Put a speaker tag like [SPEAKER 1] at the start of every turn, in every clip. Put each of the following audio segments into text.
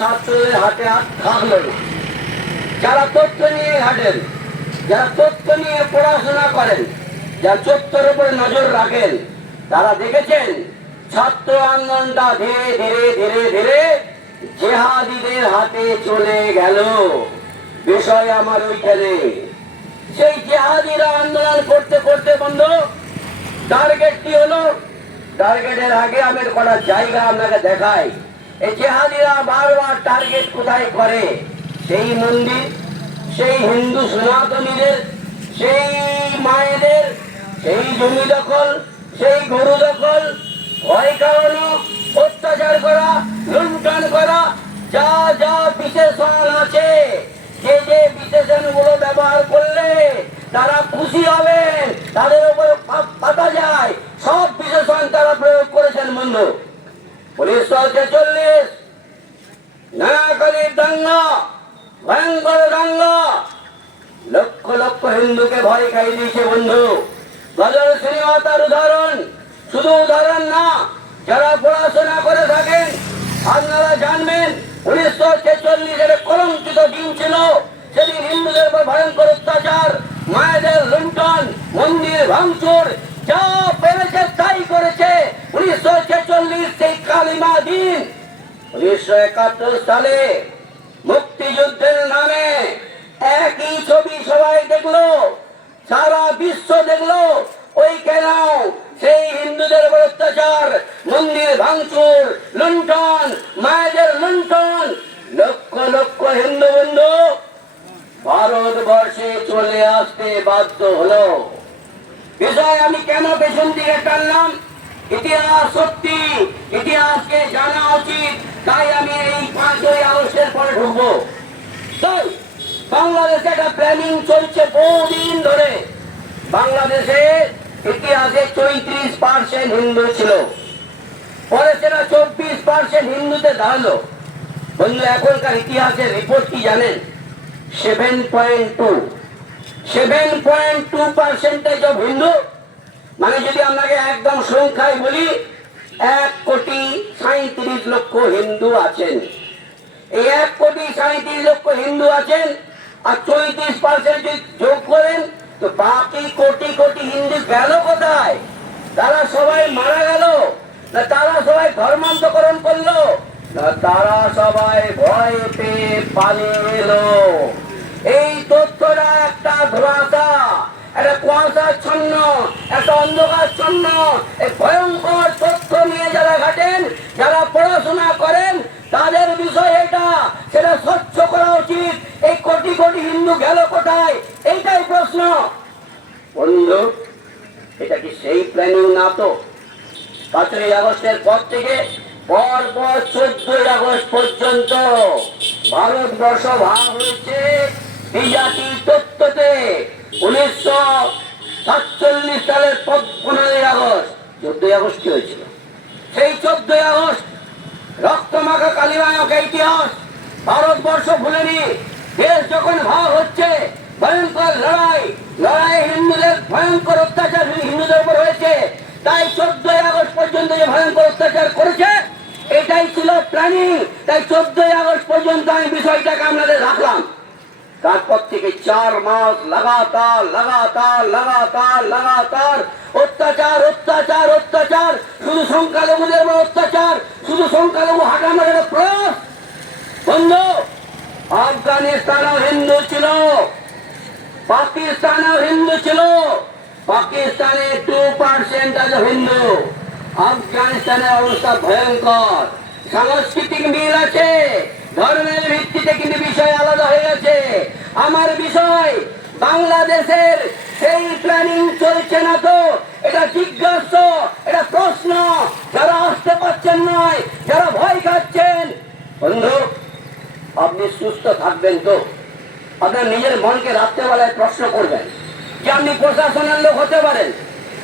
[SPEAKER 1] ছাত্রদের হাতে হাত থাকল যারা তথ্য নিয়ে ঘাটেন, যারা তথ্য নিয়ে পড়াশোনা করেন, যারা তথ্যের উপরে নজর রাখেন, তারা দেখেছেন, ছাত্র আন্দোলনটা ধীরে ধীরে ধীরে ধীরে জেহাদিদের হাতে চলে গেল। বিষয় আমার ওইখানে। সেই জেহাদিরা আন্দোলন করতে করতে বন্ধু টার্গেটটি হলো? টার্গেটের আগে আমি কটা জায়গা আপনাকে দেখাই। এই জেহাদিরা বারবার টার্গেট কোথায় করে? সেই মন্দির, সেই হিন্দু সনাতনীদের, সেই মায়েদের, সেই জমি দখল, সেই গরু দখল, ভয় কারণ অত্যাচার করা, লুণ্ঠন করা, যা যা বিশেষণ আছে, যে যে বিশেষণগুলো ব্যবহার করলে তারা খুশি হবে তাদের উপরে পা- পাতা যায় সব বিশেষণ তারা প্রয়োগ করেছেন বন্ধু উনিশশো ছেচল্লিশ নয়াকালীর দাঙ্গা ভয়ঙ্কর দাঙ্গা লক্ষ লক্ষ হিন্দুকে ভয় খাইয়ে দিয়েছে বন্ধু। গজল সিনেমা তার উদাহরণ। শুধু উদাহরণ না, যারা পড়াশোনা করে থাকেন, আপনারা জানবেন, উনিশশো ছেচল্লিশের কলঙ্কিত দিন ছিল। সেদিন হিন্দুদের উপর ভয়ঙ্কর অত্যাচার, মায়েদের লুণ্ঠন, মন্দির ভাঙচুর, যা পেরেছে তাই করেছে উনিশশো ছেচল্লিশ সেই কালিমা দিন। উনিশশো একাত্তর সালে মুক্তিযুদ্ধের নামে একই ছবি সবাই দেখল। সারা বিশ্ব দেখল, ওই কেন সেই হিন্দুদের উপর অত্যাচার মন্দির ভাঙচুর, লুণ্ঠন, মায়েদের লুণ্ঠন। লক্ষ লক্ষ হিন্দু বন্ধু ভারতবর্ষে চলে আসতে বাধ্য হলো। বিষয় আমি কেন পেছন দিকে টানলাম? ইতিহাস সত্যি, ইতিহাসকে জানা উচিত, তাই আমি এই পাঁচই আগস্টের পরে ঢুকবো। তাই বাংলাদেশে একটা প্ল্যানিং চলছে বহুদিন ধরে। বাংলাদেশে ইতিহাসে চৈত্রিশ পার্সেন্ট হিন্দু ছিল। পরে সেটা চব্বিশ পার্সেন্ট হিন্দুতে দাঁড়াল বন্ধু, এখনকার ইতিহাসের রিপোর্ট কি জানেন? Seven point two seven point two percentage of Hindu? মানে যদি আপনাকে একদম সংখ্যায় বলি, এক কোটি সাঁত্রিশ লক্ষ হিন্দু আছেন। এই এক কোটি সাঁত্রিশ লক্ষ হিন্দু আছেন আর চৌত্রিশ পার্সেন্ট যোগ করেন, তো বাকি কোটি কোটি হিন্দু গেল কোথায়? তারা সবাই মারা গেল, না তারা সবাই ধর্মান্তকরণ করল, না তারা সবাই ভয় পেয়ে পালিয়ে এলো? এই তথ্যটা একটা ধোঁয়াশা, একটা কুয়াশাচ্ছন্ন একটা অন্ধকারচ্ছন্ন এই ভয়ঙ্কর তথ্য নিয়ে যারা ঘাটেন, যারা পড়াশোনা করেন, তাদের বিষয় এটা, সেটা স্বচ্ছ করা উচিত। এই কোটি কোটি হিন্দু গেল কোথায়? এইটাই প্রশ্ন। বন্ধু, এটা কি সেই প্ল্যানিং না তো? পাঁচই আগস্টের পর থেকে পর পর চোদ্দই আগস্ট পর্যন্ত ভারতবর্ষ ভাগ হয়েছে বিজাতি তত্ত্বতে। উনিশশো সাতচল্লিশ সালের পনেরোই আগস্ট, চোদ্দই আগস্ট কি হয়েছিল? সেই চোদ্দই আগস্ট রক্তমাখা কালিমায়ক ইতিহাস ভারতবর্ষ ভুলেনি। দেশ যখন ভাগ হচ্ছে, ভয়ঙ্কর লড়াই লড়াই হিন্দুদের ভয়ঙ্কর অত্যাচার হিন্দুদের উপর হয়েছে। তাই চোদ্দই আগস্ট পর্যন্ত যে ভয়ঙ্কর অত্যাচার করেছে, এটাই ছিল প্ল্যানিং তাই চোদ্দই আগস্ট পর্যন্ত আমি বিষয়টাকে আপনাদের রাখলাম। তারপর থেকে চার মাস লাগাতার লাগাতার লাগাতার লাগাতার অত্যাচার অত্যাচার অত্যাচার। শুধু সংখ্যালঘুদের অত্যাচার, শুধু সংখ্যালঘু হাঁটানোর প্রয়াস। বন্ধু আফগানিস্তানও হিন্দু ছিল, পাকিস্তানও হিন্দু ছিল, পাকিস্তানে টু পার্সেন্ট আছে হিন্দু। আফগানিস্তানের অবস্থা ভয়ঙ্কর। সাংস্কৃতিক মিল আছে, ধর্মের ভিত্তিতে কিন্তু বিষয় আলাদা হয়ে গেছে। আমার বিষয়, বাংলাদেশের সেই প্ল্যানিং চলছে না তো, এটা জিজ্ঞাসা এটা প্রশ্ন। যারা আসতে পারছেন নয়, যারা ভয় খাচ্ছেন, বন্ধু আপনি সুস্থ থাকবেন তো। আপনার নিজের মনকে রাত্রেবেলায় প্রশ্ন করবেন, যে আপনি প্রশাসনের লোক হতে পারেন,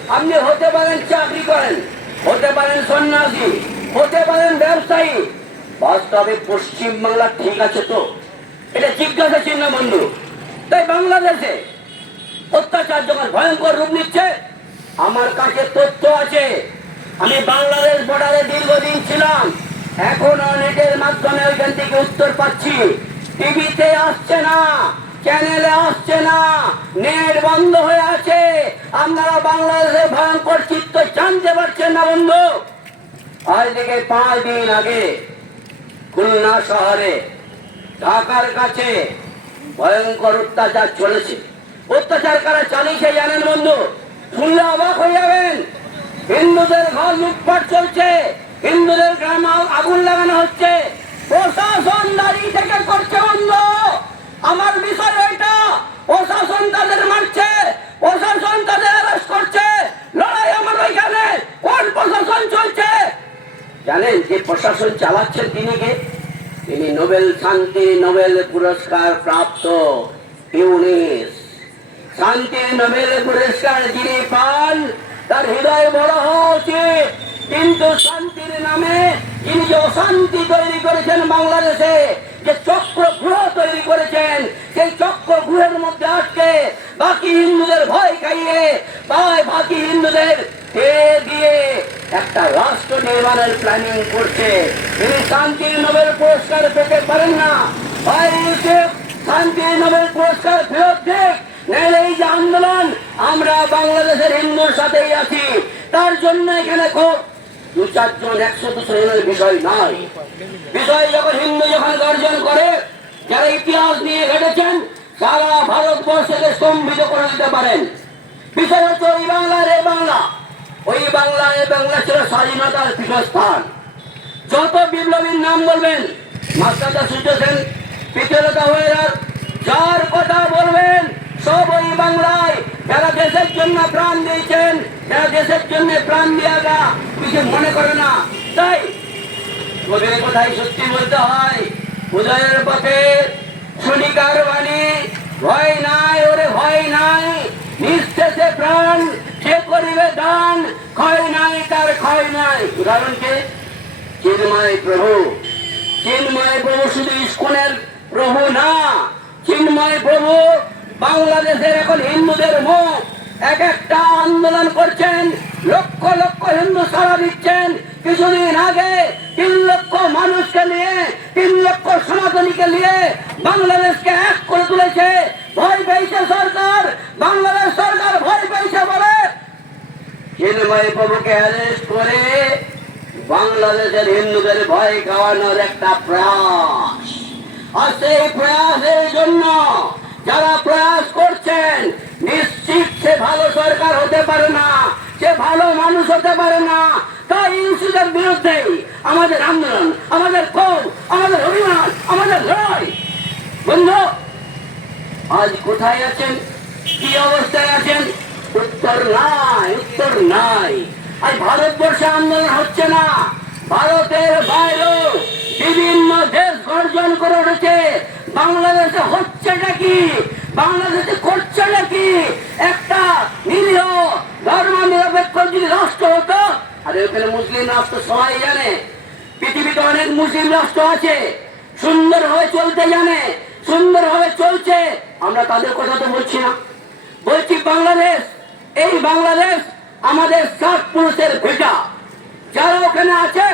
[SPEAKER 1] আপনি হতে পারেন চাকরি করেন, হতে পারেন সন্ন্যাসী, হতে পারেন ব্যবসায়ী। বাস্তবে পশ্চিমবাংলা ঠিক আছে তো? এটা জিজ্ঞাসা চিহ্ন বন্ধু। তাই বাংলাদেশে অত্যাচার যখন ভয়ঙ্কর রূপ নিচ্ছে, আমার কাছে তথ্য আছে। আমি বাংলাদেশ বর্ডারে দীর্ঘদিন ছিলাম। এখনও নেটের মাধ্যমে ওইখান থেকে উত্তর পাচ্ছি। টিভিতে আসছে না চ্যানেলে আসছে না, নেট বন্ধ হয়ে আছে। আপনারা বাংলাদেশের ভয়ঙ্কর চিত্র জানতে পারছেন না, বন্ধু। আজ থেকে পাঁচ দিন আগে খুলনা শহরে ঢাকার কাছে ভয়ঙ্কর অত্যাচার চলেছে। অত্যাচার কারা চালিয়েছে জানেন, বন্ধু? শুনলে অবাক হয়ে যাবেন। হিন্দুদের ঘর লুটপাট চলছে। হিন্দুদের গ্রামে আগুন লাগানো হচ্ছে। প্রশাসন দাঁড়িয়ে থেকে করছে বন্ধ। আমার বিষয় এটা প্রশাসন তাদের মারছে, প্রশাসন তাদের অ্যারেস্ট করছে। লড়াই আমার ওইখানে, কোন প্রশাসন চলছে? জানেন যে প্রশাসন চালাচ্ছেন তিনি কে? তিনি নোবেল শান্তি, নোবেল পুরস্কার প্রাপ্ত ইউনিস। শান্তি, নোবেল পুরস্কার যিনি পান, তার হৃদয় বড় হওয়া উচিত। কিন্তু শান্তির নামে তিনি যে অশান্তি তৈরি করেছেন বাংলাদেশে। যে চক্র গ্রহ তৈরি করেছেন, সেই চক্র গ্রহের মধ্যে আটকে বাকি হিন্দুদের ভয় খাইয়ে, তাই বাকি হিন্দুদের দিয়ে একটা রাষ্ট্র নির্মাণের প্ল্যানিং করছে। তিনি শান্তির নোবেল পুরস্কার পেতে পারেন না। ভাই শান্তির নোবেল পুরস্কার ফেরত দেখ নাহলে এই যে আন্দোলন, আমরা বাংলাদেশের হিন্দুর সাথেই আছি। তার জন্য এখানে খুব দু চারজন একশো দুশো বিষয় নয়। বিষয় যখন হিন্দু যখন গর্জন করে, যারা ইতিহাস নিয়ে ঘটেছেন সারা ভারতবর্ষকে স্তম্ভিত করে দিতে পারেন। বিষয় হচ্ছে ওই বাংলার এই বাংলা। ওই বাংলা এই বাংলা ছিল স্বাধীনতার পীঠস্থান। যত বিপ্লবীর নাম বলবেন, মাস্টারদা সূর্য সেন, পিতলতা হয়েরার যার কথা বলবেন সব ওই বাংলায় যারা দেশের জন্য প্রাণ দিয়েছেন, যারা দেশের জন্য প্রাণ দিয়াগা কিছু মনে করে না। তাই ওদের কোথায় সত্যি বলতে হয়, উদয়ের পথে শনিকার বাণী, ভয় নাই ওরে, ভয় নাই, নিঃশেষে প্রাণ সে করিবে দান, ক্ষয় নাই তার ক্ষয় নাই। উদাহরণ কে? চিন্ময় প্রভু। চিন্ময় প্রভু শুধু ইস্কনের প্রভু না, চিন্ময় প্রভু বাংলাদেশের এখন হিন্দুদের মুখ এক একটা আন্দোলন করছেন, লক্ষ লক্ষ হিন্দু সারা দিচ্ছেন। কিছুদিন আগে তিন লক্ষ মানুষকে নিয়ে, তিন লক্ষ সনাতনীকে নিয়ে বাংলাদেশকে এক করে তুলেছে। ভয় পেয়েছে সরকার, বাংলাদেশ সরকার ভয় পেয়েছে বলে চিন্ময় প্রভুকে অ্যারেস্ট করে বাংলাদেশের হিন্দুদের ভয় খাওয়ানোর একটা প্রয়াস। আর সেই প্রয়াসের জন্য যারা প্রয়াস করছেন, নিশ্চিত সে ভালো সরকার হতে পারে না, সে ভালো মানুষ হতে পারে না। তাই ইনসিডেন্ট বিরুদ্ধে আমাদের আন্দোলন, আমাদের ক্ষোভ, আমাদের অভিমান, আমাদের লড়াই। বন্ধু, আজ কোথায় আছেন? কি অবস্থায় আছেন? উত্তর নাই উত্তর নাই। আর ভারতবর্ষে আন্দোলন হচ্ছে না। ভারতের বাইরেও বিভিন্ন দেশ গর্জন করে উঠেছে। বাংলাদেশে হচ্ছে নাকি বাংলাদেশে করছে নাকি একটা নিরীহ ধর্ম নিরপেক্ষ যদি রাষ্ট্র হতো, আর এখানে মুসলিম রাষ্ট্র সবাই জানে। পৃথিবীতে অনেক মুসলিম রাষ্ট্র আছে। সুন্দর সুন্দরভাবে চলতে জানে, সুন্দর সুন্দরভাবে চলছে। আমরা তাদের কথা তো বলছি না। বলছি বাংলাদেশ, এই বাংলাদেশ আমাদের সাত পুরুষের ভেটা। যারা ওখানে আছে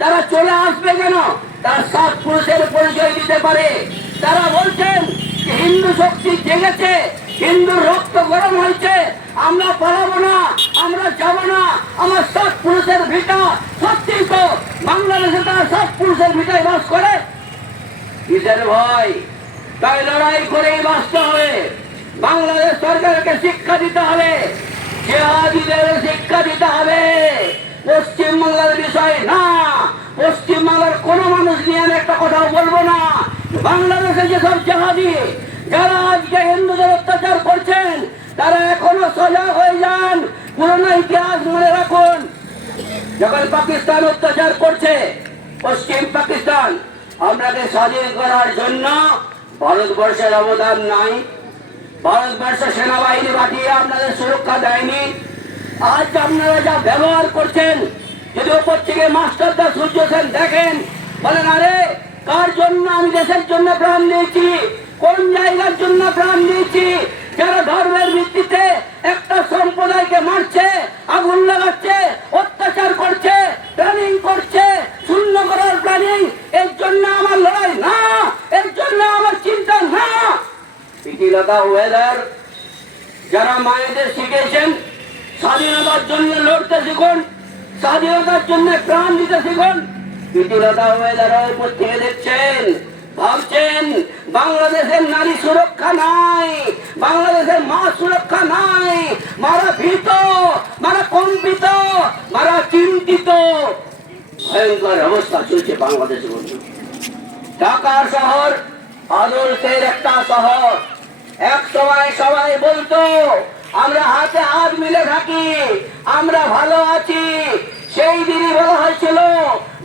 [SPEAKER 1] তারা চলে আসবে কেন? তারা সাত পুরুষের পরিচয় দিতে পারে। তারা বলছেন হিন্দু শক্তি জেগেছে হিন্দুর রক্ত গরম হয়েছে, আমরা পালাবো না, আমরা যাব না, আমার সাত পুরুষের ভিটা সত্যি তো বাংলাদেশে তারা সাত পুরুষের ভিটায় বাস করে। কিসের ভয়? তাই লড়াই করেই বাঁচতে হবে। বাংলাদেশ সরকারকে শিক্ষা দিতে হবে। জেহাদিদের শিক্ষা দিতে হবে। পশ্চিমবাংলার বিষয় না। পশ্চিমবাংলার কোন মানুষ নিয়ে আমি একটা কথা বলব না। বাংলাদেশে যেসব জেহাদি যারা আজকে হিন্দুদের অত্যাচার করছেন, তারা এখনও সজাগ হয়ে যান। পুরোনো ইতিহাস মনে রাখুন। যখন পাকিস্তান অত্যাচার করছে, পশ্চিম পাকিস্তান, আপনাকে স্বাধীন করার জন্য ভারতবর্ষের অবদান নাই। ভারতবর্ষ সেনাবাহিনী পাঠিয়ে আপনাদের সুরক্ষা দেয়নি। আজ আপনারা যা ব্যবহার করছেন, যদি ওপর থেকে মাস্টারদা সূর্য সেন দেখেন, বলেন, আরে, কার জন্য আমি দেশের জন্য প্রাণ দিয়েছি? কোন জায়গার জন্য প্রাণ দিয়েছি? যারা ধর্মের ভিত্তিতে একটা সম্প্রদায়কে মারছে, আগুন লাগাচ্ছে, অত্যাচার করছে প্ল্যানিং করছে, শূন্য করার প্ল্যানিং এর জন্য আমার লড়াই না, এর জন্য আমার চিন্তা না। প্রীতিলতা ওয়েদার, যারা মায়েদের শিখেছেন স্বাধীনতার জন্য লড়তে শিখুন, স্বাধীনতার জন্য প্রাণ দিতে শিখুন। প্রীতিলতা ওয়েদার উপর থেকে দেখছেন, ভাবছেন বাংলাদেশের নারী সুরক্ষা নাই, বাংলাদেশের মা সুরক্ষা নাই, মারা ভীত, মারা কম্পিত, মারা চিন্তিত। ভয়ঙ্কর অবস্থা চলছে বাংলাদেশ বন্ধু। ঢাকার শহর আদর্শের একটা শহর। এক সময় সবাই বলতো আমরা হাতে হাত মিলে থাকি, আমরা ভালো আছি। সেই দিনই বলা হয়েছিল,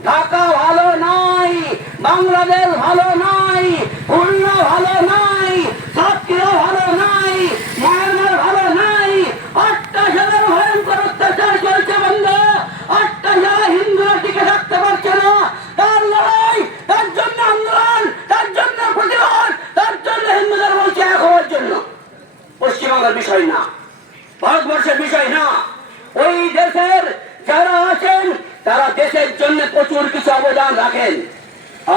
[SPEAKER 1] ঢাকা ভালো নাই, বাংলাদেশ ভালো নাই, খুলনা ভালো নাই, সাতক্ষীরা ভালো নাই, মায়ানমার ভালো নাই। আটটা ভয়ঙ্কর অত্যাচার চলছে বন্ধ। জেলা হিন্দুরা টিকে থাকতে পারছে না। তার লড়াই, তার জন্য আন্দোলন, তার জন্য প্রতিবাদ, তার জন্য হিন্দুদের বলছে এক হওয়ার জন্য। পশ্চিমবঙ্গের বিষয় না ভারতবর্ষের বিষয় না ওই দেশের যারা আছেন তারা দেশের জন্য প্রচুর কিছু অবদান রাখেন।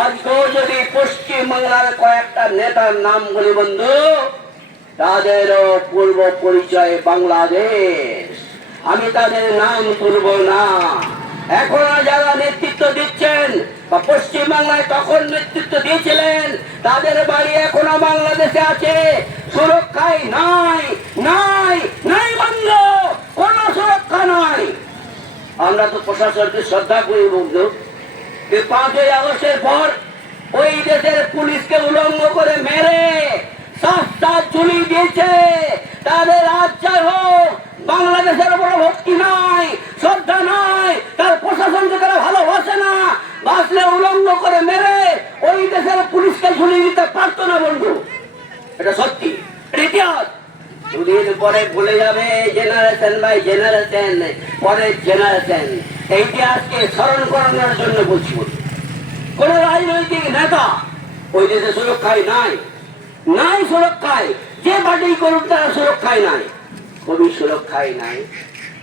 [SPEAKER 1] আজকেও যদি পশ্চিম বাংলার কয়েকটা নেতার নাম বলি, বন্ধু, তাদেরও পূর্ব পরিচয় বাংলাদেশ। আমি তাদের নাম তুলব না। এখনও যারা নেতৃত্ব দিচ্ছেন বা পশ্চিম বাংলায় তখন নেতৃত্ব দিয়েছিলেন, তাদের বাড়ি এখনও বাংলাদেশে আছে। সুরক্ষায় নাই নাই বন্ধ কোন সুরক্ষা নাই আমরা তো প্রশাসনকে শ্রদ্ধা করি, বন্ধু। পাঁচই আগস্টের পর ওই দেশের পুলিশকে উলঙ্গ করে মেরে দিয়েছে। তাদের হোক, বাংলাদেশের বড় ভক্তি নাই, শ্রদ্ধা নাই, তার প্রশাসনকে তারা ভালোবাসে না। বাসলে উলঙ্গ করে মেরে ওই দেশের পুলিশকে ঝুলিয়ে দিতে পারতো না, বন্ধু। এটা সত্যি ইতিহাস। দুদিন পরে ভুলে যাবে জেনারেশন বাই জেনারেশন পরের জেনারেশন ইতিহাসকে স্মরণ করানোর জন্য বলছি কোন রাজনৈতিক নেতা ওই দেশে সুরক্ষায় নাই। নাই সুরক্ষায়, যে পার্টি করুক তারা সুরক্ষায় নাই। কবি সুরক্ষায় নাই,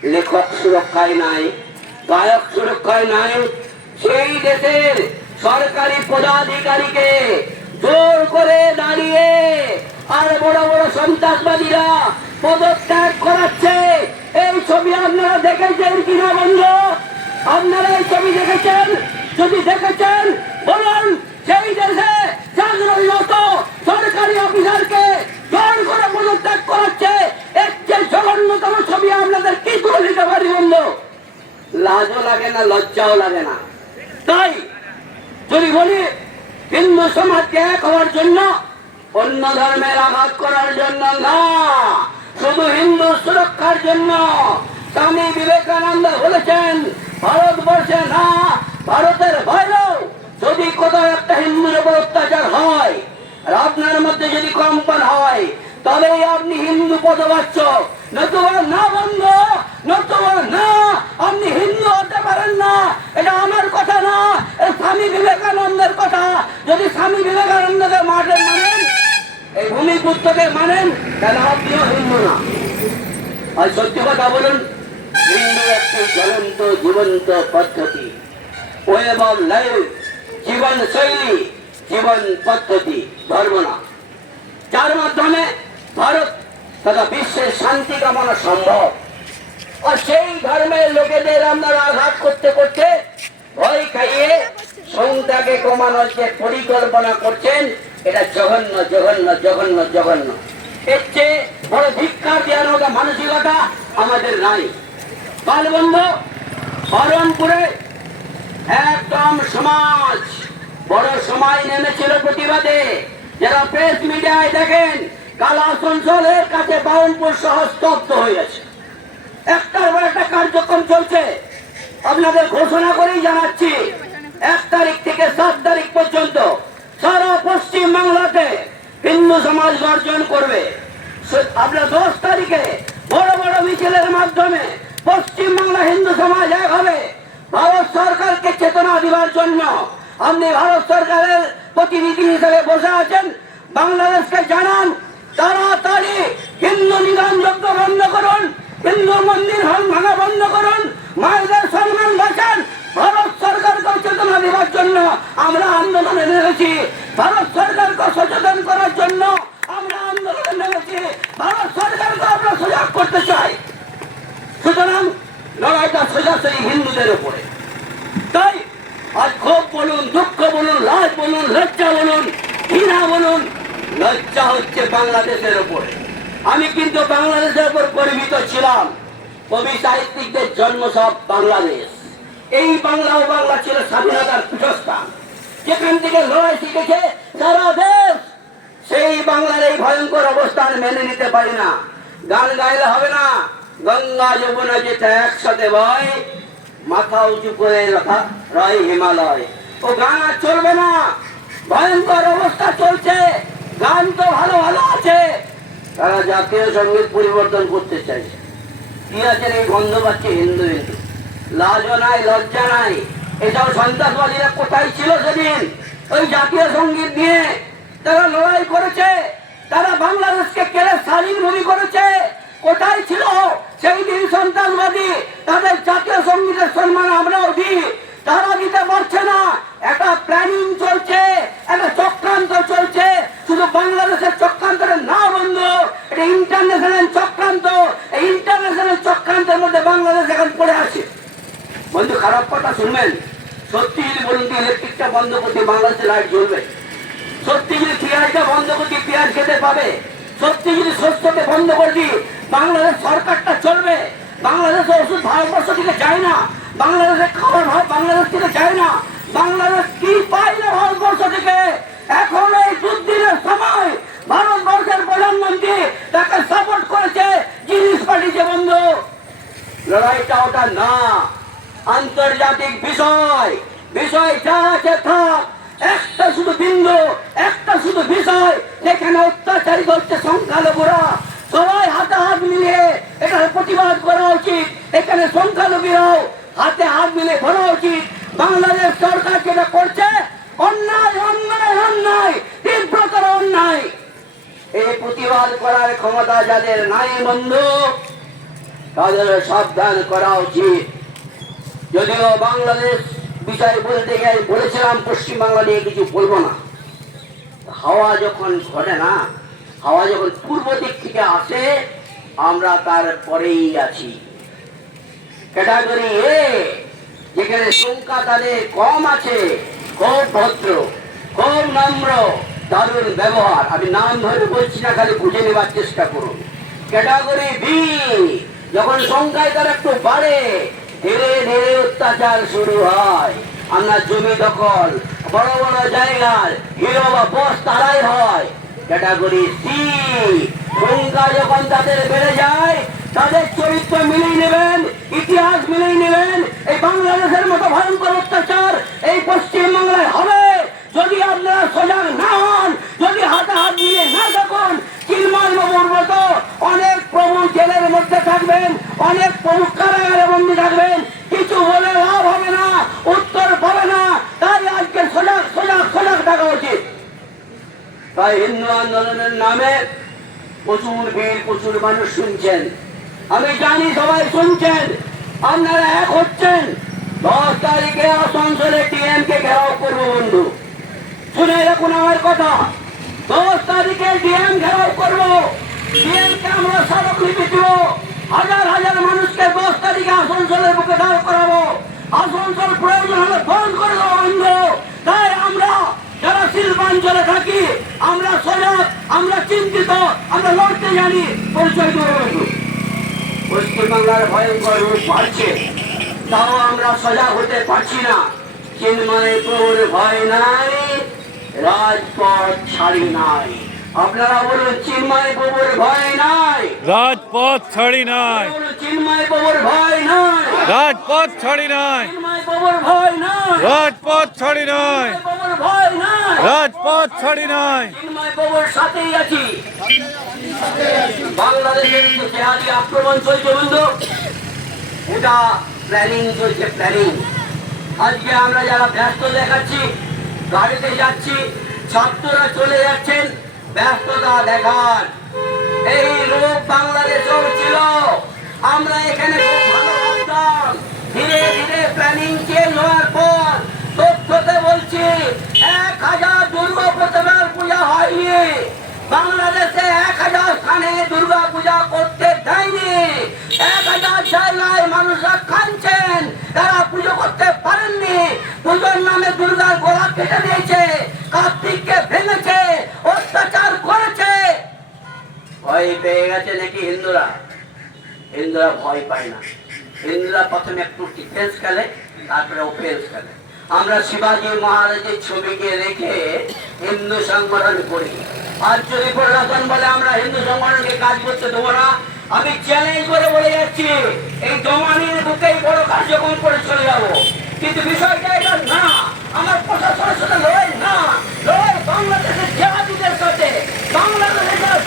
[SPEAKER 1] লেখক সুরক্ষায় নাই, গায়ক সুরক্ষায় নাই। সেই দেশের সরকারি পদাধিকারীকে জোর করে দাঁড়িয়ে আর বড় বড় সন্ত্রাসবাদীরা পদত্যাগ করাচ্ছে। এই ছবি আপনারা দেখেছেন কিনা বন্ধু? আপনারা এই ছবি দেখেছেন? যদি দেখেছেন, বলুন, সেই দেশে জাগ্রত সরকারি অফিসারকে জোর করে পদত্যাগ করাচ্ছে। এর যে জঘন্যতম ছবি আপনাদের কি করে দিতে পারি বন্ধু? লাজও লাগে না, লজ্জাও লাগে না। তাই যদি বলি, হিন্দু সমাজকে এক হওয়ার জন্য অন্য ধর্মের আঘাত করার জন্য না। শুধু হিন্দু সুরক্ষার জন্য। স্বামী বিবেকানন্দ বলেছেন, ভারতবর্ষে না, ভারতের বাইরেও যদি কোথাও একটা হিন্দুর উপর অত্যাচার হয় আপনার মধ্যে যদি কম্পন হয়, তবেই আপনি হিন্দু পদবাচ্য। নতুবা না বন্ধ নতুবা না আপনি হিন্দু হতে পারেন না এটা আমার কথা না এটা স্বামী বিবেকানন্দের কথা যদি স্বামী বিবেকানন্দকে মাঠে মানেন এই ভূমিপুত্রকে মানেন তাহলে আপনিও হিন্দু না আর সত্যি কথা বলুন, হিন্দু একটি জ্বলন্ত, জীবন্ত পদ্ধতি। ওয়ে অফ লাইফ জীবন শৈলী জীবন পদ্ধতি, ধর্ম না। যার মাধ্যমে ভারত তথা বিশ্বের শান্তি কামনা সম্ভব। আর সেই ধর্মের লোকেদের আপনারা আঘাত করতে করতে ভয় খাইয়ে সংখ্যাকে কমানোর যে পরিকল্পনা করছেন, এটা জঘন্য জঘন্য জঘন্য জঘন্য। বড় ধিক্ষার দেওয়ার মতো মানসিকতা আমাদের নাই। কাল বন্ধু, বহরমপুরে একদম সমাজ, বড় সময় নেমেছিল প্রতিবাদে। যারা প্রেস মিডিয়ায় দেখেন, কাল আসানসোলের কাছে বাউনপুর সহ স্তব্ধ হয়ে গেছে। একটার পর একটা কার্যক্রম চলছে। আপনাদের ঘোষণা করেই জানাচ্ছি, এক তারিখ থেকে সাত তারিখ পর্যন্ত সারা পশ্চিম বাংলাতে হিন্দু সমাজ গর্জন করবে। আপনার দশ তারিখে বড় বড় মিছিলের মাধ্যমে পশ্চিম বাংলা হিন্দু সমাজ এক হবে। ভারত সরকারকে চেতনা দিবার জন্য আপনি ভারত সরকারের প্রতিনিধি হিসেবে বসে আছেন। বাংলাদেশকে জানান, তাড়াতাড়ি হিন্দু নিধন যজ্ঞ বন্ধ করুন, হিন্দু মন্দির ভাঙা বন্ধ করুন, মায়েদের সম্মান বাঁচান ভারত সরকারকে চেতনা দেওয়ার জন্য আমরা আন্দোলনে নেমেছি। ভারত সরকারকে সচেতন করার জন্য আমরা আন্দোলনে নেমেছি। ভারত সরকারকে আমরা সজাগ করতে চাই। সুতরাং লড়াইটা সোজাসুজি হিন্দুদের উপরে। তাই আজ ক্ষোভ বলুন, দুঃখ বলুন, লাজ বলুন, লজ্জা বলুন, ঘৃণা বলুন, লজ্জা হচ্ছে বাংলাদেশের উপরে। আমি কিন্তু বাংলাদেশের উপর গর্বিত ছিলাম। কবি সাহিত্যিকদের জন্ম সব বাংলাদেশ। এই বাংলা ও বাংলা ছিল স্বাধীনতার পীঠস্থান যেখান থেকে লড়াই শিখেছে সারা দেশ, সেই বাংলার এই ভয়ঙ্কর অবস্থান মেনে নিতে পারি না। গান গাইলে হবে না। গঙ্গা যমুনা যেটা একসাথে বয়, মাথা উঁচু করে রয় হিমালয়। ও গান আর চলবে না। ভয়ঙ্কর অবস্থা চলছে। গান তো ভালো ভালো আছে। তারা জাতীয় সংগীত পরিবর্তন করতে চাইছে কি আছে এই গন্ধ পাচ্ছে হিন্দু হিন্দু? লাজও নাই, লজ্জা নাই। এসব সন্ত্রাসবাদীরা কোথায় ছিল সেদিন? ওই জাতীয় সংগীত নিয়ে তারা লড়াই করেছে। তারা বাংলাদেশকে কেড়ে স্বাধীন ভূমি করেছে। কোথায় ছিল? সেই দিন সন্ত্রাসবাদী তাদের জাতীয় সঙ্গীতের সম্মান আমরাও দিই তারা দিতে পারছে না। একটা প্ল্যানিং চলছে, একটা চক্রান্ত চলছে। শুধু বাংলাদেশের চক্রান্তের না বন্ধু এটা ইন্টারন্যাশনাল চক্রান্ত। এই ইন্টারন্যাশনাল চক্রান্তের মধ্যে বাংলাদেশ এখন পড়ে আছে। বন্ধু, খারাপ কথা শুনবেন? সত্যি যদি বলুন ইলেকট্রিকটা বন্ধ করতে বাংলাদেশে লাইট জ্বলবে। সত্যি যদি পেঁয়াজটা বন্ধ করতে পেঁয়াজ খেতে পাবে। সত্যি যদি শস্যকে বন্ধ করে বাংলাদেশ সরকারটা চলবে। বাংলাদেশে ওষুধ ভারতবর্ষ থেকে যায় না। বাংলাদেশের খাবার ভারত বাংলাদেশ থেকে যায় না। বাংলাদেশ কি পায় না ভারতবর্ষ থেকে? এখন এই দুর্দিনের সময় ভারতবর্ষের প্রধানমন্ত্রী তাকে সাপোর্ট করেছে জিনিস পাঠিয়েছে বন্ধু। লড়াইটা ওটা না। আন্তর্জাতিক বিষয়। বিষয় যা আছে থাক একটা শুধু বিন্দু, একটা শুধু বিষয় যেখানে অত্যাচারিত হচ্ছে সংখ্যালঘুরা। সবাই হাতে হাত মিলিয়ে এটার প্রতিবাদ করা উচিত। এখানে সংখ্যালঘুরাও হাতে হাত মিলিয়ে ধরা উচিত। বাংলাদেশ সরকার যেটা করছে, অন্যায় অন্যায় অন্যায়, তীব্রতর অন্যায়। এই প্রতিবাদ করার ক্ষমতা যাদের নাই বন্ধু, তাদের সাবধান করা উচিত। যদিও বাংলাদেশ বিষয় বলতে গিয়ে বলেছিলাম পশ্চিম বাংলা নিয়ে কিছু বলব না। হাওয়া যখন ঘটে না, হাওয়া যখন পূর্ব দিক থেকে আসে, আমরা তার পরেই আছি। ক্যাটাগরি এ যেখানে সংখ্যা তাদের কম আছে, খুব ভদ্র, খুব নম্র, দারুণ ব্যবহার। আমি নাম ধরে বলছি না, খালি বুঝে নেবার চেষ্টা করুন। ক্যাটাগরি বি যখন সংখ্যায় তার একটু বাড়ে ধীরে ধীরে অত্যাচার শুরু হয়। আমরা জমি দখল, বড় বড় জায়গার হিরো বা বস তারাই হয়। ক্যাটাগরি সি সংখ্যা যখন তাদের বেড়ে যায়, তাদের চরিত্র মিলিয়ে নেবেন, ইতিহাস মিলিয়ে নেবেন, এই বাংলাদেশের মতো ভয়ঙ্কর অত্যাচার এই পশ্চিম বাংলায় হবে। যদি আপনারা সজাগ না হন, যদি হাতে হাত নিয়ে না থাকুন, চিন্ময় বাবুর মতো অনেক প্রভু জেলের মধ্যে থাকবেন, অনেক প্রভু কারাগারে বন্দী থাকবেন। কিছু বলে লাভ হবে না, উত্তর পাবে না। তাই আজকে সজাগ সজাগ সজাগ থাকা উচিত। তাই হিন্দু আন্দোলনের নামে প্রচুর ভিড় প্রচুর মানুষ শুনছেন। আমি জানি সবাই শুনছেন, আপনারা এক হচ্ছেন। দশ তারিখে আসানসোলে টিএমকে ঘেরাও করব বন্ধু। শুনে রাখুন আমার কথা। দশ তারিখে ডিএম ঘেরাও করব। ডিএমকে আমরা স্মারকলিপি হাজার হাজার মানুষকে দশ তারিখে আসানসোলের বুকে দাঁড় করাবো। আসানসোল প্রয়োজন হলে বন্ধ করে দেবো বন্ধ। তাই আমরা যারা শিল্পাঞ্চলে থাকি, আমরা সজাগ, আমরা চিন্তিত, আমরা লড়তে জানি। পরিচয় দেবো বন্ধু। পশ্চিমবাংলার ভয়ঙ্কর তাও আমরা সজাগ হতে পারছি না। চিন্ময় প্রভুর ভয় নাই, রাজপথ ছাড়ি নাই। আপনারা চিন্ময় ভয় নাই।
[SPEAKER 2] রাজপথ ছাড়ি নাই।
[SPEAKER 1] চিন্ময় ভয় নাই।
[SPEAKER 2] রাজপথ ছাড়ি নাই।
[SPEAKER 1] চিন্ময় প্রভুর ভয় নাই।
[SPEAKER 2] রাজপথ ছাড়ি নাই।
[SPEAKER 1] চিন্ময় ভয় নাই।
[SPEAKER 2] রাজপথ ছাড়ি নাই।
[SPEAKER 1] চিন্ময় প্রভুর সাথেই আছি। বাংলাদেশের যে জেহাদি আক্রমণ চলছে বন্ধু এটা প্ল্যানিং চলছে প্ল্যানিং আজকে আমরা যারা ব্যস্ত দেখাচ্ছি গাড়িতে যাচ্ছি ছাত্ররা চলে যাচ্ছেন ব্যস্ততা দেখান এই রোগ বাংলাদেশেও ছিল। আমরা এখানে খুব ভালো ভাবতাম ধীরে ধীরে প্ল্যানিং চেঞ্জ হওয়ার পর তথ্যতে বলছি, এক হাজার দুর্গা প্রতিমার পূজা হয়নি। বাংলাদেশে এক হাজার স্থানে দুর্গা পূজা করতে দেয়নি। এক হাজার জায়গায় মানুষরা খাচ্ছেন তারা পুজো করতে পারেননি। পুজোর নামে দুর্গার গোড়া কেটে দিয়েছে, কার্তিককে ভেঙেছে অত্যাচার করেছে। ভয় পেয়ে গেছে নাকি হিন্দুরা? হিন্দুরা ভয় পায় না। হিন্দুরা প্রথমে একটু ডিফেন্স খেলে, তারপরে অফেন্স খেলে। আমরা শিবাজি মহারাজের ছবিকে রেখে হিন্দু সংগঠন করি। আর যদি প্রশাসন বলে আমরা হিন্দু সংগঠনকে কাজ করতে দেবো না, আমি চ্যালেঞ্জ করে বলে যাচ্ছি, এই জমানির বুকেই বড় কার্যক্রম করে চলে যাব। কিন্তু বিষয়টা এটা না। আমার প্রশাসনের সাথে লড়াই না। লড়াই বাংলাদেশের জেহাদিদের সাথে বাংলাদেশের যারা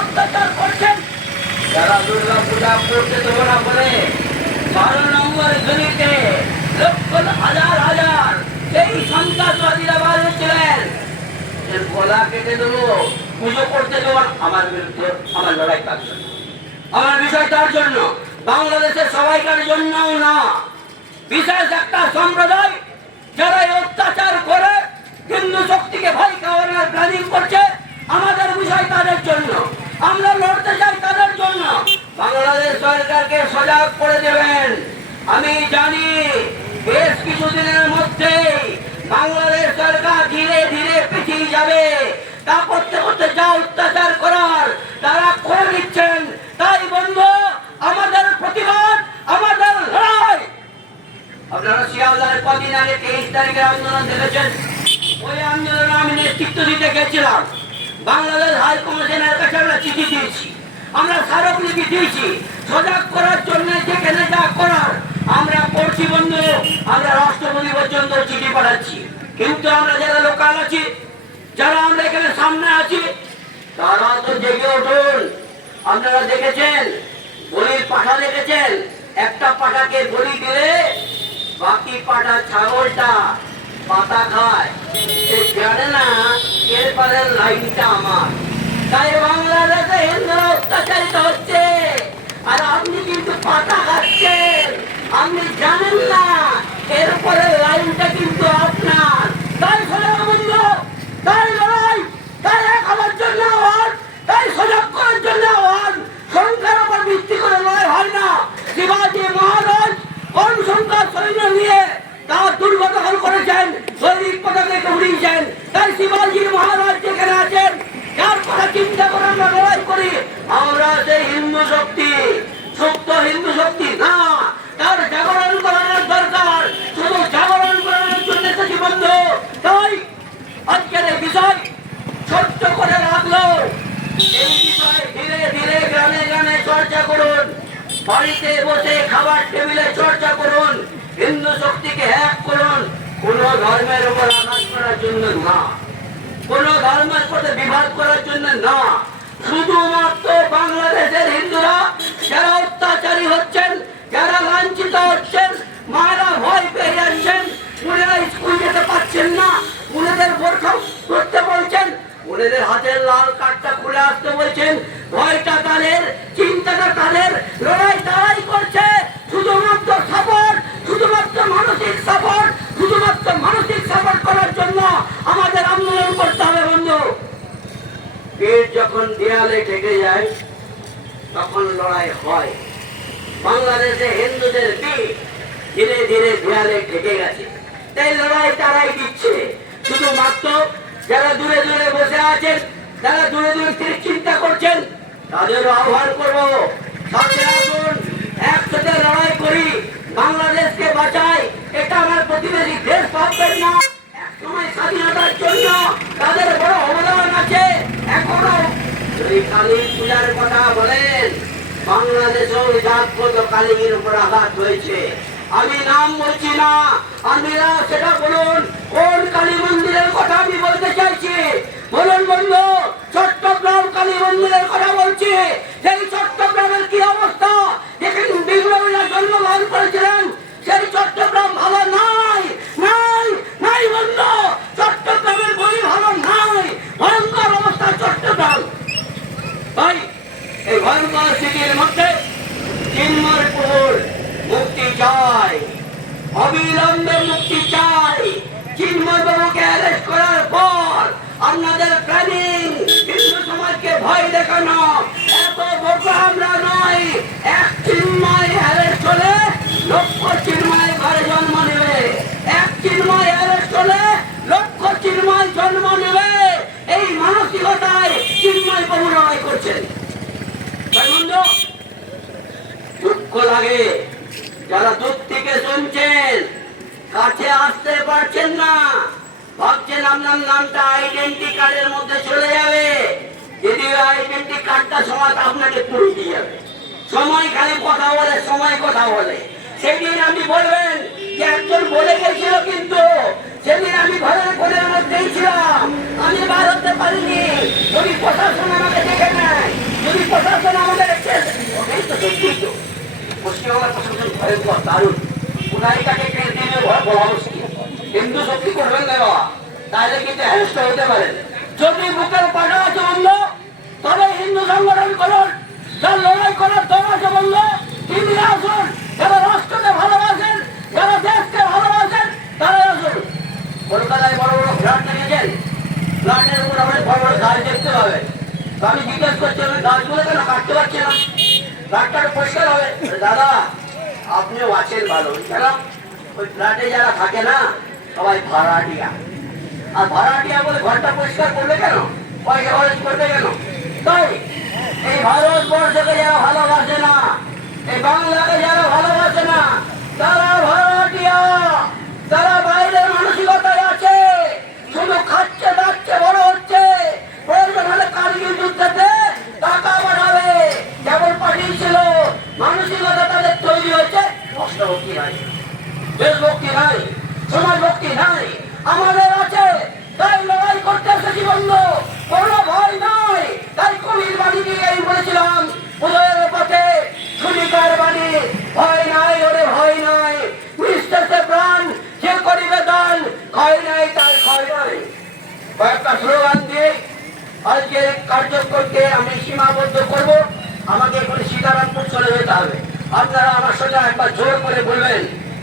[SPEAKER 1] অত্যাচার করছেন, যারা দুর্গা পূজা করতে দেবো না বলে বারো নম্বর গলিতে লক্ষ হাজার হাজার সেই সন্ত্রাসবাদীরা বার হয়েছিলেন গলা কেটে দেবো, পুজো করতে দেবো আমার বিরুদ্ধে আমার লড়াই তার আমার বিষয় জন্য। বাংলাদেশের সবাইকার জন্যও না। বিশেষ একটা সম্প্রদায় যারা অত্যাচার করে হিন্দু শক্তিকে ভয় খাওয়ানোর প্ল্যানিং করছে আমাদের বিষয় তাদের জন্য। আমরা লড়তে চাই তাদের জন্য। বাংলাদেশ সরকারকে সজাগ করে দেবেন। আমি জানি বেশ কিছুদিনের মধ্যেই বাংলাদেশ সরকার ধীরে ধীরে পিছিয়ে যাবে। তা করতে করতে যা অত্যাচার করার তারা করে দিচ্ছেন তাই বন্ধু, আমাদের প্রতিবাদ, আমাদের লড়াই। আপনারা শিয়ালদার কদিন আগে তেইশ তারিখের আন্দোলন দেখেছেন? ওই আন্দোলনে আমি নেতৃত্ব দিতে গেছিলাম। বাংলাদেশ হাই কমিশনের কাছে আমরা চিঠি দিয়েছি। আমরা স্মারকলিপি দিয়েছি। সজাগ করার জন্য যেখানে যা করার, আমরা করছি বন্ধু। আমরা রাষ্ট্রপতি পর্যন্ত চিঠি পাঠাচ্ছি। কিন্তু আমরা যারা লোকাল আছি, যারা আমরা এখানে সামনে আছি, তারা তো জেগে উঠুন। আপনারা দেখেছেন, বলির পাঠা দেখেছেন? একটা পাঠাকে বলি দিলে বাকি পাঠা ছাগলটা পাতা খায়। সে জানে না এরপরে লাইনটা আমার তাই বাংলাদেশে হিন্দুরা অত্যাচারিত হচ্ছে আর আপনি কিন্তু পাতা খাচ্ছেন আপনি জানেন না এরপরে লাইনটা কিন্তু আপনার তাই সজাগ বন্ধু তাই লড়াই তাই এক হওয়ার জন্য আহ্বান তাই সজাগ করার জন্য আহ্বান সংখ্যার উপর ভিত্তি করে লড়াই হয় না শিবাজী মহারাজ কোন সংখ্যার সৈন্য নিয়ে তার দুর্গ দখল করেছেন পতাকে উড়িয়েছেন তাই শিবাজী মহারাজ যেখানে আছেন যার কথা চিন্তা করে আমরা লড়াই করি। আমরা সেই হিন্দু শক্তি সুপ্ত হিন্দু শক্তি, না, তার জাগরণ করানোর দরকার। শুধু জাগরণ করানোর জন্য এসেছি বন্ধু তাই আজকের এই বিষয় ছোট্ট করে রাখল। এই বিষয়ে ধীরে ধীরে গ্রামে গ্রামে চর্চা করুন। বাড়িতে বসে খাবার টেবিলে চর্চা করুন। হিন্দু শক্তিকে হ্যাক করুন। কোন ধর্মের উপর আঘাত করার জন্য না। কোন ধর্মের সাথে বিবাদ করার জন্য না। শুধুমাত্র বাংলাদেশের হিন্দুরা যারা অত্যাচারী হচ্ছেন, যারা লাঞ্ছিত হচ্ছেন মায়েরা ভয় পেয়ে যাচ্ছেন উনারা স্কুল যেতে পারছেন না। উনাদের বোরখা করতে বলছেন উনাদের হাতের লাল কার্ডটা খুলে আসতে বলছেন, ভয়টা তাদের চিন্তাটা তাদের লড়াই তারাই করছে। শুধুমাত্র সাপোর্ট শুধুমাত্র মানসিক সাপোর্ট শুধুমাত্র মানসিক সাপোর্ট করার জন্য আমাদের আন্দোলন করতে হবে, বন্ধু। পেট যখন দেয়ালে ঠেকে যায়, তখন লড়াই হয়। বাংলাদেশে হিন্দুদের পিঠ ধীরে ধীরে দেয়ালে ঠেকে গেছে। তাই লড়াই তারাই দিচ্ছে। শুধুমাত্র যারা দূরে দূরে বসে আছেন, যারা দূরে দূরে থেকে চিন্তা করছেন, তাদেরও আহ্বান করব সাথে আসুন, একসাথে লড়াই করি, বাংলাদেশকে বাঁচাই। এটা আমার প্রতিবেশী দেশ ভাববেন না। একসময় স্বাধীনতার জন্য তাদের বড় অবদান আছে। এখনও যদি কালী পূজার কথা বলেন, বাংলাদেশেও জাতগত কালীর উপর আঘাত হয়েছে। আমি নাম বলছি না আপনারা সেটা বলুন, কোন কালী মন্দিরের কথা আমি বলতে চাইছি? বলুন বন্ধু, চট্টগ্রাম কালী মন্দিরের কথা বলছি। সেই চট্টগ্রামের কি অবস্থা? যেখানে বিপ্লবীরা জন্মগ্রহণ করেছিলেন সেই চট্টগ্রাম ভালো নাই নাই নাই বন্ধু। চট্টগ্রামের বই ভালো নাই। ভয়ঙ্কর অবস্থা চট্টগ্রাম। ভাই এই ভয়ঙ্কর স্থিতির মধ্যে চিন্ময় প্রভুর মুক্তি চাই। অবিলম্বে মুক্তি চাই। চিন্ময় বাবুকে অ্যারেস্ট করার পর আপনাদের প্ল্যানিং। হিন্দু সমাজকে ভয় দেখানো। এত বোকা আমরা নয়, এক চিন্ময় অ্যারেস্ট হলে লক্ষ চিন্ময় ঘরে জন্ম নেবে এক চিন্ময় অ্যারেস্ট হলে লক্ষ চিন্ময় জন্ম নেবে। এই মানসিকতায় চিন্ময় লড়াই করছেন। দুঃখ লাগে। যারা দূর থেকে শুনছেন কাছে আসতে পারছেন না। ভাবছেন আপনার নামটা আইডেন্টি কার্ডের মধ্যে চলে যাবে। যদি আইডেন্টি কার্ডটা সময় আপনাকে পুরো দিয়ে যাবে। সময় খালি কথা বলে, সময় কথা বলে। সেদিন আপনি বলবেন যে একজন বলে গেছিল কিন্তু সেদিন আমি ঘরের ঘরের মধ্যেই ছিলাম। আমি বার হতে পারিনি। যদি প্রশাসন আমাকে দেখে নেয়, যদি প্রশাসন আমাদের পশ্চিমবঙ্গের প্রশাসন হিন্দু না তাহলে কিন্তু হতে হিন্দু সংগঠন করুন। লড়াই করার দম বন্ধ, তিনি আসুন যারা রাষ্ট্রকে ভালোবাসেন যারা দেশকে ভালোবাসেন তারা আসুন কলকাতায় বড় বড় ফ্ল্যাট দেখেছেন ফ্ল্যাটের উপর আমাদের বড় বড় গাছ দেখতে তো আমি জিজ্ঞেস করছি আমি গাছগুলো কেন কাটতে পারছি না। ফ্ল্যাটটা পরিষ্কার হবে। দাদা আপনিও আছেন ভালো কেন? ওই ফ্ল্যাটে যারা থাকে না, সবাই ভাড়াটিয়া। আর ভাড়াটিয়া বলে ঘরটা পরিষ্কার করবে কেন? পয়সা খরচ করবে কেন? তাই, এই ভারতবর্ষকে যারা ভালোবাসে না, এই বাংলাকে যারা ভালোবাসে না, তারা ভাড়াটিয়া। তারা বাইরের মানসিকতায় আছে শুধু খাচ্ছে দাচ্ছে বড় হচ্ছে প্রয়োজন হলে কার্গিল যুদ্ধেতে টাকা বাড়াবে যেমন পাঠিয়েছিল মানসিকতা তাদের তৈরি হয়েছে রাষ্ট্রভক্তি নাই দেশভক্তি নাই সমাজ ভক্তি নাই আমাদের আছে তাই লড়াই করতে এসেছি বন্ধু কোনো ভয় নাই তাই কবির বাণী দিয়ে আমি বলেছিলাম উদয়ের পথে সুনিকার বাণী ভয় নাই ওরে ভয় নাই নিঃশ্বাসে প্রাণ যে করিবে দান ক্ষয় নাই তার ক্ষয় নাই কয়েকটা স্লোগান দিয়ে আজকে কার্যক্রমকে আমি সীমাবদ্ধ করব আমাকে এখন সীতারামপুর চলে যেতে হবে আপনারা আমার সঙ্গে একবার জোর করে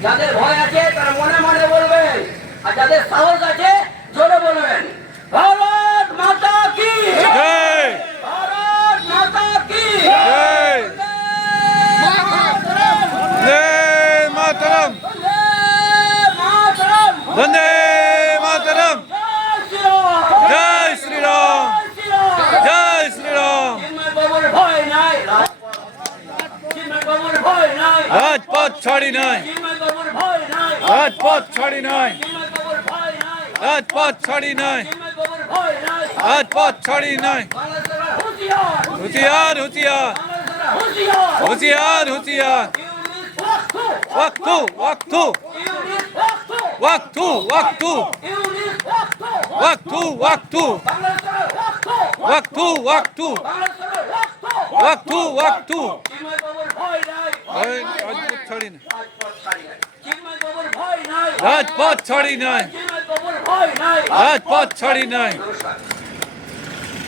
[SPEAKER 1] যাদের ভয় আছে তারা মনে মনে আর যাদের সাহস আছে জোরে বলবেন। ভারত মাতা কি ভারত মাতা কি
[SPEAKER 2] মাতরম।
[SPEAKER 1] মাতরম।
[SPEAKER 2] বন্দে মাতরম
[SPEAKER 1] জয় শ্রীরাম
[SPEAKER 2] জয় শ্রীরাম
[SPEAKER 1] জয় শ্রীরাম
[SPEAKER 2] জয় শ্রীরাম
[SPEAKER 1] চিন্ময় বাবুর ভয় নাই চিন্ময় বাবুর ভয় নাই
[SPEAKER 2] রাজপথ ছাড়ি নাই। রাজপথ ছাড়ি নাই। রাজপথ ছাড়ি নাই। রাজপথ ছাড়ি নাই।
[SPEAKER 1] হুঁশিয়ার
[SPEAKER 2] হুঁশিয়ার। হুঁশিয়ার
[SPEAKER 1] হুঁশিয়ার।
[SPEAKER 2] ওয়াক্তু
[SPEAKER 1] ওয়াক্তু।
[SPEAKER 2] ওয়াক্তু
[SPEAKER 1] ওয়াক্তু।
[SPEAKER 2] ওয়াক্তু ওয়াক্তু।
[SPEAKER 1] ওয়াক্তু
[SPEAKER 2] ওয়াক্তু। ওয়াক্তু
[SPEAKER 1] ওয়াক্তু।
[SPEAKER 2] ওয়াক্তু ওয়াক্তু
[SPEAKER 1] বাংলাদেশের ওয়াক্তু
[SPEAKER 2] ওয়াক্তু ওয়াক্তু
[SPEAKER 1] চিন্ময় বাবুর ভয় নাই
[SPEAKER 2] ওই রাজপথ ছাড়ি নাই
[SPEAKER 1] রাজপথ ছাড়ি নাই চিন্ময় বাবুর ভয় নাই
[SPEAKER 2] রাজপথ ছাড়ি নাই